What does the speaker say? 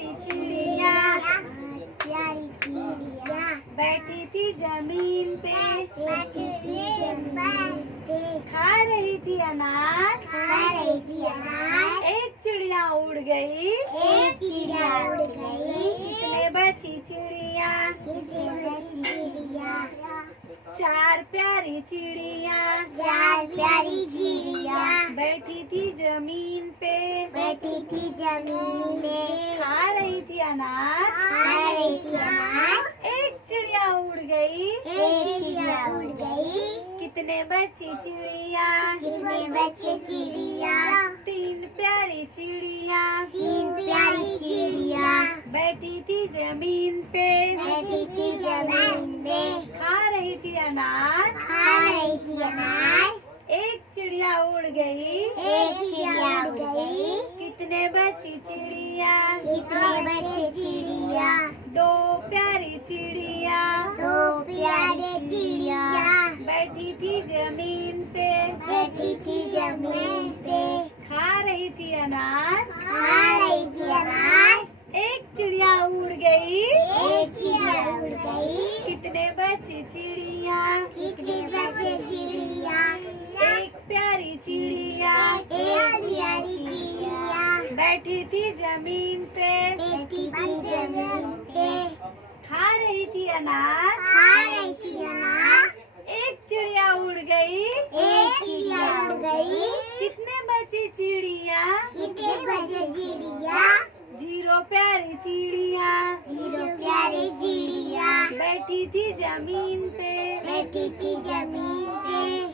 प्यारी चिड़िया, प्यारी चिड़िया बैठी थी जमीन पे, बैठी थी जमीन पे, खा रही थी अनार, खा रही थी अनार। एक चिड़िया उड़ गई, एक चिड़िया उड़ गई, कितने बची चिड़िया, कितनी बची चिड़िया, चार प्यारी चिड़िया, चार प्यारी चिड़िया बैठी थी जमीन पे, बैठी थी जमीन पे, खा रही थी अनार, खा रही थी अनार। एक चिड़िया उड़ गई, एक चिड़िया उड़ गई, कितने बची चिड़िया, कितने बचे चिड़िया, तीन प्यारी चिड़िया, तीन प्यारी चिड़िया बैठी थी जमीन पे, बैठी थी जमीन पे, खा रही थी अनार, खा रही थी अनार। एक चिड़िया उड़ गई, एक चिड़िया उड़ गई, कितने बची चिड़िया, कितने बचे चिड़िया, दो प्यारी चिड़िया, दो प्यारे चिड़िया बैठी थी जमीन पे, बैठी थी जमीन पे, खा रही थी अनार, खा रही थी अनार। एक चिड़िया उड़ गई, एक चिड़िया उड़ गई, कितने बची चिड़िया, कितने बचे चिड़िया, एक प्यारी चिड़िया, एक प्यारी चिड़िया बैठी थी जमीन पे, बैठी थी जमीन पे, खा रही थी अनार, खा रही थी अनार। एक चिड़िया उड़ गई, एक चिड़िया उड़ गई, कितने बची चिड़िया, कितने बचे चिड़िया, जीरो प्यारी चिड़िया, जीरो प्यारी चिड़िया बैठी थी जमीन पे, बैठी थी जमीन पे,